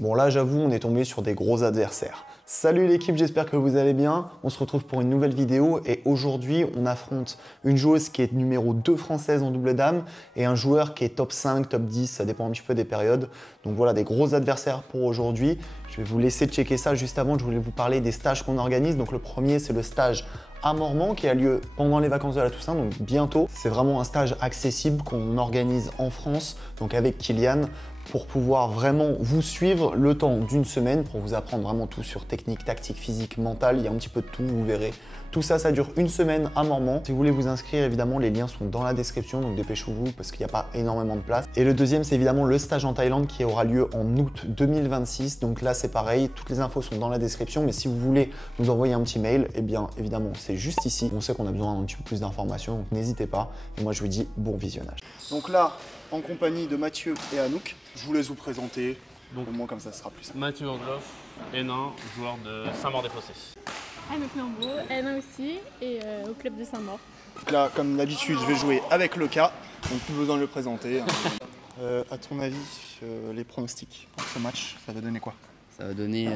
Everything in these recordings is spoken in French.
Bon là j'avoue on est tombé sur des gros adversaires. Salut l'équipe, j'espère que vous allez bien. On se retrouve pour une nouvelle vidéo et aujourd'hui on affronte une joueuse qui est numéro 2 française en double dame et un joueur qui est top 5, top 10, ça dépend un petit peu des périodes. Donc voilà des gros adversaires pour aujourd'hui. Je vais vous laisser checker ça juste avant, je voulais vous parler des stages qu'on organise. Donc le premier c'est le stage à Mormant qui a lieu pendant les vacances de la Toussaint, donc bientôt. C'est vraiment un stage accessible qu'on organise en France, donc avec Kylian, pour pouvoir vraiment vous suivre le temps d'une semaine, pour vous apprendre vraiment tout sur technique, tactique, physique, mentale. Il y a un petit peu de tout, vous verrez. Tout ça, ça dure une semaine à Mormant. Si vous voulez vous inscrire, évidemment, les liens sont dans la description, donc dépêchez-vous parce qu'il n'y a pas énormément de place. Et le deuxième, c'est évidemment le stage en Thaïlande qui aura lieu en août 2026. Donc là, c'est pareil, toutes les infos sont dans la description. Mais si vous voulez nous envoyer un petit mail, eh bien, évidemment, c'est juste ici. On sait qu'on a besoin d'un petit peu plus d'informations, donc n'hésitez pas. Et moi, je vous dis bon visionnage. Donc là, en compagnie de Mathieu et Anouk, je vous laisse vous présenter. Donc, au moins, comme ça sera plus simple. Mathieu Angloff, N1, joueur de Saint-Maur-des-Fossés. Anouk Nambo, N1 aussi, et au club de Saint-Maur. Donc là, comme d'habitude, je vais jouer avec le cas, donc plus besoin de le présenter. À ton avis, les pronostics pour ce match, ça va donner quoi? Ça va donner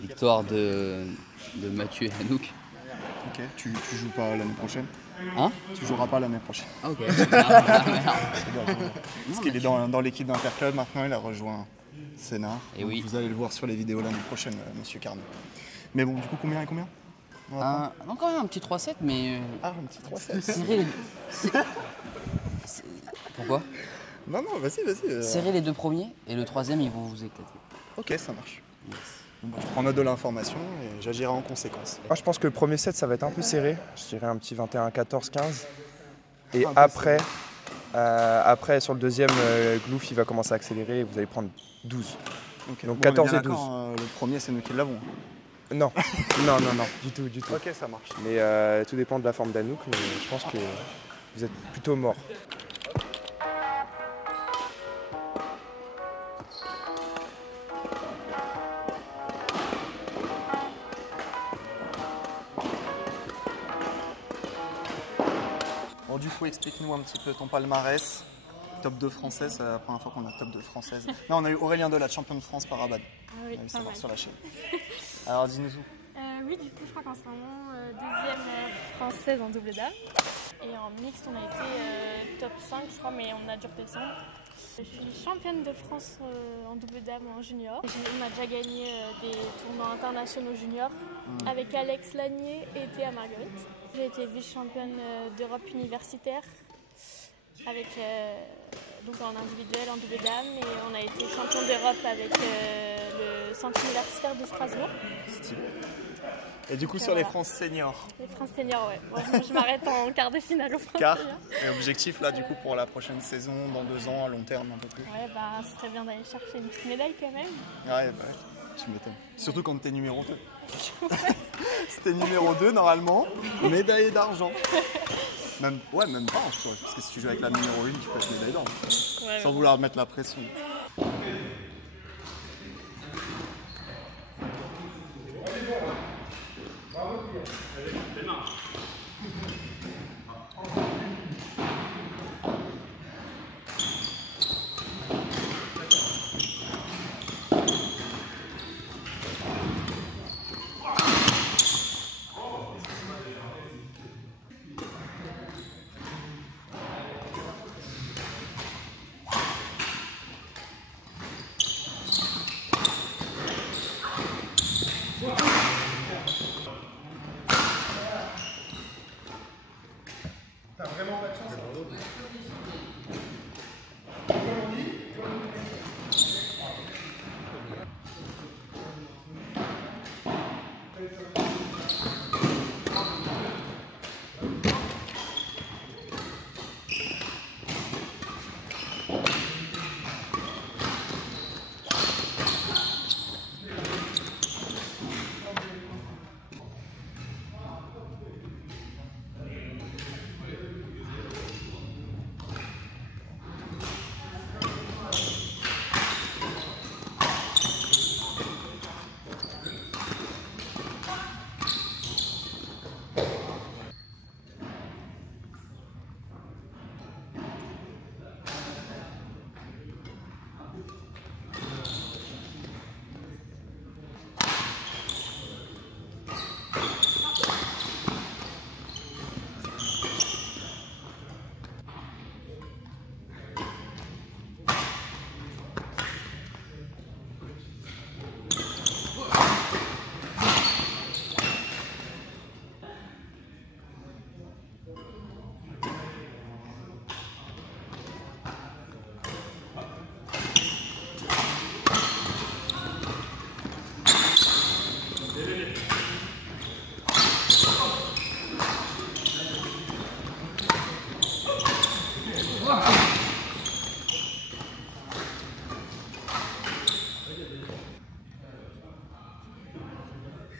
victoire de Mathieu et Anouk. Ok, tu joues pas l'année prochaine? Hein? Tu joueras pas l'année prochaine. Ah ok. Parce qu'il est dans l'équipe d'Interclub maintenant, il a rejoint Sénart. Et oui. Vous allez le voir sur les vidéos l'année prochaine, monsieur Carnot. Mais bon, du coup, combien et combien? Non, quand même un petit 3-7, mais. Ah, un petit 3-7. Serrer les. Pourquoi? Non, vas-y. Serrer les deux premiers et le troisième, ils vont vous éclater. Ok, ça marche. Yes. Bon, je prends note de l'information et j'agirai en conséquence. Moi, je pense que le premier set, ça va être un peu serré. Je dirais un petit 21-14, 15. Et après, sur le deuxième, Glouf, il va commencer à accélérer et vous allez prendre 12. Okay. Donc bon, 14 et 12. Le premier, c'est nous qui l'avons. Non, du tout. Ok, ça marche. Mais tout dépend de la forme d'Anouk, mais je pense que vous êtes plutôt mort. Bon, du coup, explique-nous un petit peu ton palmarès. Top 2 française, c'est la première fois qu'on a top 2 française. Non, on a eu Aurélien Delat, champion de France par Abad. Ah oui, on a vu pas ça mal. sur la chaîne. Alors, dis-nous où. Oui, du coup, je crois qu'en ce moment, deuxième française en double dame. Et en mixte, on a été top 5, je crois, mais on a dû redescendre. Je suis championne de France en double dame en junior. On a déjà gagné des tournois internationaux juniors avec Alex Lanier et Théa Marguerite. J'ai été vice-championne d'Europe universitaire avec, donc en individuel, en double dame. Et on a été championne d'Europe avec le centre universitaire de Strasbourg. Stylé. Et du coup, sur les France seniors? Les France seniors, ouais. Bon, je m'arrête en quart de finale au France Quart. seniors. Et objectif, là, du coup, pour la prochaine saison, dans 2 ans, à long terme, un peu plus? Ouais, bah, ce serait bien d'aller chercher une petite médaille quand même. Ouais, tu m'étonnes. Surtout quand t'es numéro 2. Si t'es numéro 2, normalement, médaille d'argent. Même pas, je crois, parce que si tu joues avec la numéro 1, tu peux être médaille d'or. Ouais, sans vouloir mettre la pression.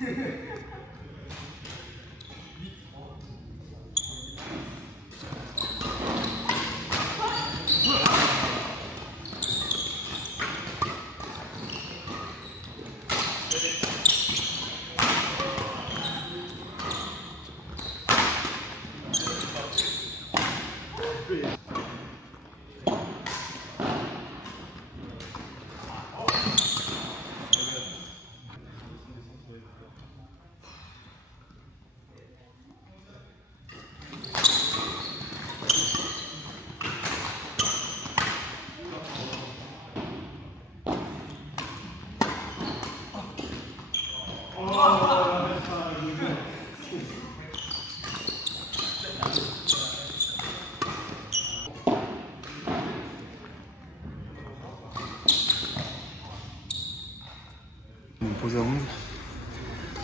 On pose à 11,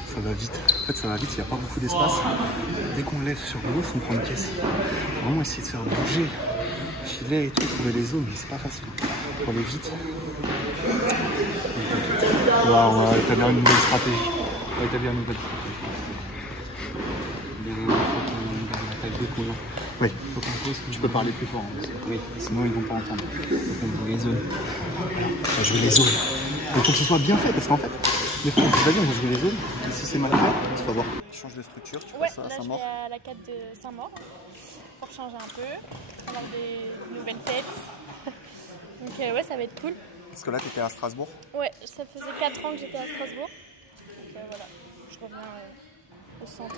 ça va vite. En fait, ça va vite, il n'y a pas beaucoup d'espace. Dès qu'on lève sur le roof, on prend une caisse. Faut vraiment essayer de faire bouger filet et tout, trouver les zones, mais c'est pas facile. Pour aller vite. Là, on va établir une nouvelle stratégie. Oui, faut qu'on pose. Tu peux parler plus fort. Hein, oui, sinon ils vont pas entendre. Donc on joue les zones. On va jouer les zones. Il faut que ce soit bien fait parce qu'en fait, des fois on se dit on va jouer les zones. Et si c'est mal fait, tu vas voir. Tu changes de structure, tu passes à Saint-Maur. Ouais, là je vais à la 4 de Saint-Maur pour changer un peu, avoir des nouvelles têtes. Donc ouais, ça va être cool. Parce que là, tu étais à Strasbourg. Ouais, ça faisait 4 ans que j'étais à Strasbourg. Donc voilà, je reviens au centre.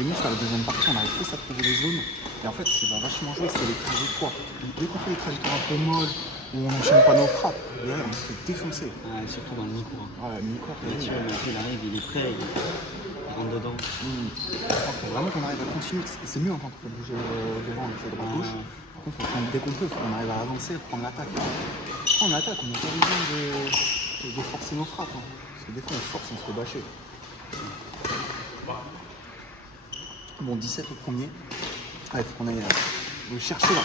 tennis, à la deuxième partie, on arrive plus à trouver les zones. Et en fait, ce qui va vachement jouer, c'est les trajectoires. Dès qu'on fait les trajectoires un peu molles, où on n'enchaîne pas nos frappes, derrière, on se fait défoncer. Ah, surtout dans le micro. Ouais, le micro, Là-dessus, il arrive, il est prêt, il rentre dedans. il faut vraiment qu'on arrive à continuer. C'est mieux quand on fait bouger devant, on fait droite-gauche. Par contre, dès qu'on peut, il faut qu'on arrive à avancer, à prendre l'attaque. Prendre l'attaque, on n'a pas besoin de forcer nos frappes. Hein. Parce que des fois, on force, on se fait bâcher. Bon, 17 au premier. Il faut qu'on aille le chercher là.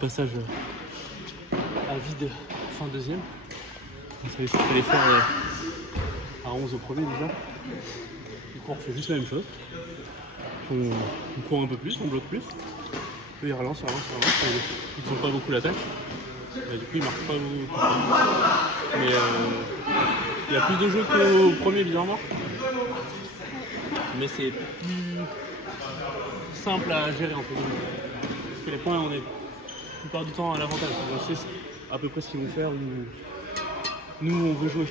Passage à vide fin deuxième. Il fallait faire à 11 au premier déjà. Du coup on refait juste la même chose. On court un peu plus, on bloque plus. Eux ils relancent. Ils ne font pas beaucoup l'attaque. Du coup ils marquent pas beaucoup. Mais il y a plus de jeux qu'au premier bizarrement. Mais c'est plus simple à gérer entre guillemets. Parce que les points on est la plupart du temps à l'avantage. On sait à peu près ce qu'ils vont faire. Nous on veut jouer.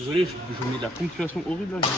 Désolé, je mets de la ponctuation horrible là.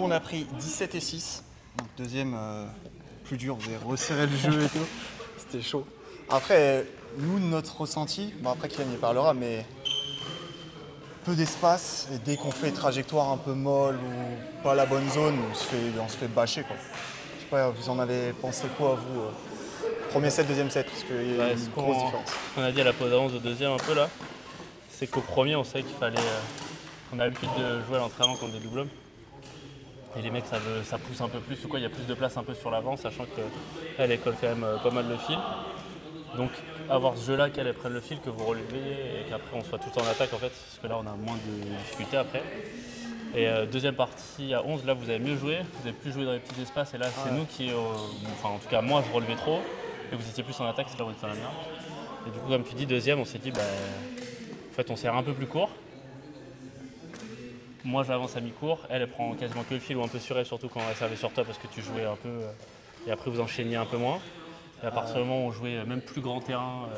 coup, on a pris 17 et 6. Donc, deuxième, plus dur, vous avez resserré le jeu et tout. C'était chaud. Après, nous, notre ressenti, bon, après Kylian y parlera, mais peu d'espace. Et dès qu'on fait trajectoire un peu molle ou pas la bonne zone, on se fait bâcher, quoi. Je sais pas, vous en avez pensé quoi, vous premier set, deuxième set, parce qu'il y a une grosse différence. Ce qu'on a dit à la pause d'avance de deuxième un peu là, c'est qu'au premier on savait qu'il fallait. On a l'habitude de jouer à l'entraînement contre des double hommes. Et les mecs ça pousse un peu plus ou quoi, il y a plus de place un peu sur l'avant, sachant qu'elle colle quand même pas mal le fil. Donc avoir ce jeu là qu'elle prenne le fil, que vous relevez et qu'après on soit tout en attaque en fait, parce que là on a moins de difficultés après. Et deuxième partie à 11, là vous avez mieux joué, vous avez plus joué dans les petits espaces et là c'est nous qui, enfin en tout cas moi je relevais trop. Et vous étiez plus en attaque, c'est là où vous êtes dans la merde. Et du coup, comme tu dis, deuxième, on s'est dit, en fait, on serre un peu plus court. Moi, j'avance à mi-court. Elle prend quasiment que le fil ou un peu sur elle, surtout quand elle servait sur toi parce que tu jouais un peu. Et après, vous enchaîniez un peu moins. Et à partir du moment où on jouait même plus grand terrain,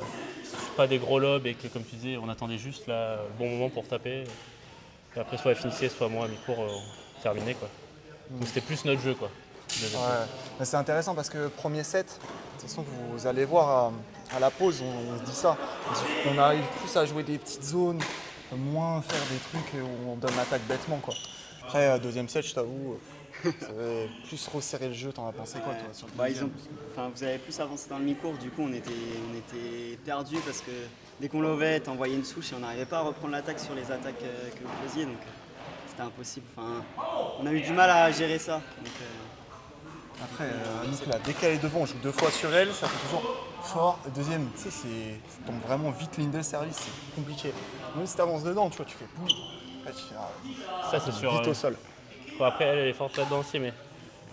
pas des gros lobes et que, comme tu disais, on attendait juste là, le bon moment pour taper. Et après, soit elle finissait, soit moi à mi-court, on terminait, quoi. Donc, c'était plus notre jeu, quoi. Ouais. C'est intéressant parce que premier set, de toute façon vous allez voir à la pause, on se dit ça. On arrive plus à jouer des petites zones, moins faire des trucs où on donne l'attaque bêtement, quoi. Après deuxième set, je t'avoue, ça avait plus resserrer le jeu. T'en as pensé quoi toi sur le vous avez plus avancé dans le mi-court, du coup on était perdus parce que dès qu'on lovait, t'envoyais une souche et on n'arrivait pas à reprendre l'attaque sur les attaques que vous faisiez, donc c'était impossible. Enfin, on a eu du mal à gérer ça. Donc, après, là, dès qu'elle est devant, on joue 2 fois sur elle, ça fait toujours fort. Le deuxième, tu sais, ça tombe vraiment vite ligne de service, c'est compliqué. Même si tu avances dedans, tu vois, tu fais boum. Là, tu fais ça, c'est sûr, vite au sol. Bon, après, elle est forte là-dedans aussi, mais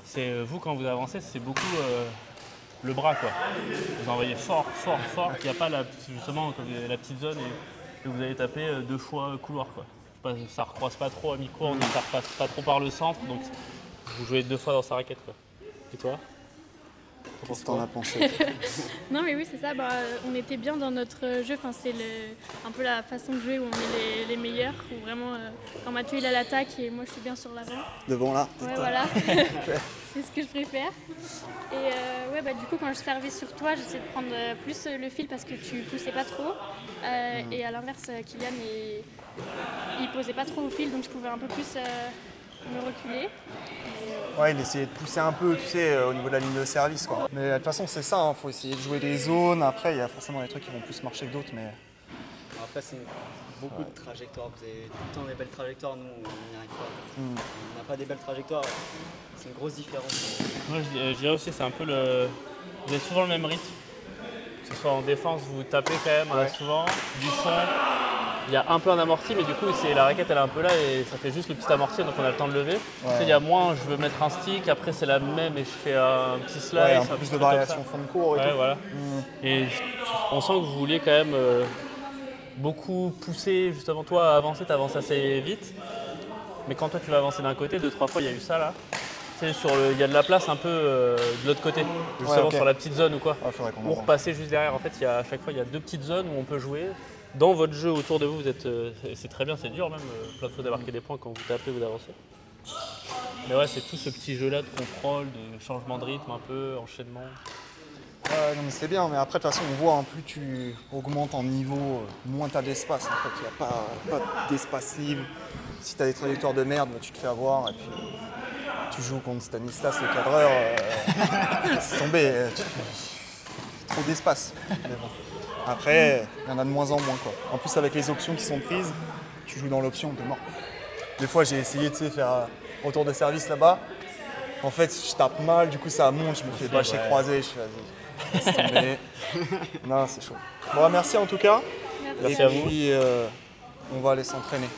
c'est vous, quand vous avancez, c'est beaucoup le bras, quoi. Vous envoyez fort, qu'il n'y a pas justement la petite zone et vous allez taper 2 fois couloir, quoi. Ça ne recroise pas trop à mi-court, ça repasse pas trop par le centre, donc vous jouez 2 fois dans sa raquette, quoi. Et toi? Qu'est-ce que t'en as pensé? Non mais oui c'est ça, on était bien dans notre jeu, enfin, c'est un peu la façon de jouer où on est les meilleurs, où vraiment quand Mathieu il a l'attaque et moi je suis bien sur l'avant. Devant là? Ouais voilà, c'est ce que je préfère. Et du coup quand je servais sur toi, j'essayais de prendre plus le fil parce que tu poussais pas trop. Et à l'inverse, Kylian il posait pas trop au fil, donc je pouvais un peu plus me reculer. Ouais, il essayait de pousser un peu, tu sais, au niveau de la ligne de service, quoi. Mais de toute façon, c'est ça, faut essayer de jouer des zones. Après, il y a forcément des trucs qui vont plus marcher que d'autres, mais... Après, c'est beaucoup de trajectoires. Vous avez tout le temps des belles trajectoires, nous, on n'y arrive pas. On n'a pas des belles trajectoires, c'est une grosse différence. Moi, je dirais aussi, c'est un peu vous avez souvent le même rythme. Que ce soit en défense, vous tapez quand même souvent, du fond. Il y a un peu un amorti, mais du coup, la raquette elle est un peu là et ça fait juste le petit amorti, donc on a le temps de lever. Tu sais, il y a moins, je veux mettre un stick, après c'est la même et je fais un petit slice. Ouais, un peu plus de variation fond de cours et tout. Voilà. Et on sent que vous vouliez quand même beaucoup pousser, justement toi à avancer, tu avances assez vite. Mais quand toi tu vas avancer d'un côté, 2-3 fois, il y a eu ça là. Tu sais, il y a de la place un peu de l'autre côté, justement sur la petite zone ou quoi. Ou repasser juste derrière. En fait, à chaque fois, il y a 2 petites zones où on peut jouer. Dans votre jeu autour de vous, c'est très bien, c'est dur même, plein de fois de marquer des points quand vous tapez, vous avancez. Mais ouais, c'est tout ce petit jeu-là de contrôle, de changement de rythme un peu, enchaînement. Ouais, non mais c'est bien, mais après de toute façon on voit, plus tu augmentes en niveau, moins tu as d'espace. En fait, il n'y a pas d'espace libre. Si tu as des trajectoires de merde, tu te fais avoir et puis tu joues contre Stanislas le cadreur, c'est tombé, trop d'espace. Après, il y en a de moins en moins, quoi. En plus, avec les options qui sont prises, tu joues dans l'option, t'es mort. Des fois, j'ai essayé de faire retour de service là-bas. En fait, je tape mal, du coup, ça monte, je me fais bâcher croisé. Je fais, vas-y, laisse tomber. Non, c'est chaud. Bon, merci en tout cas. Merci à vous. Et puis, on va aller s'entraîner.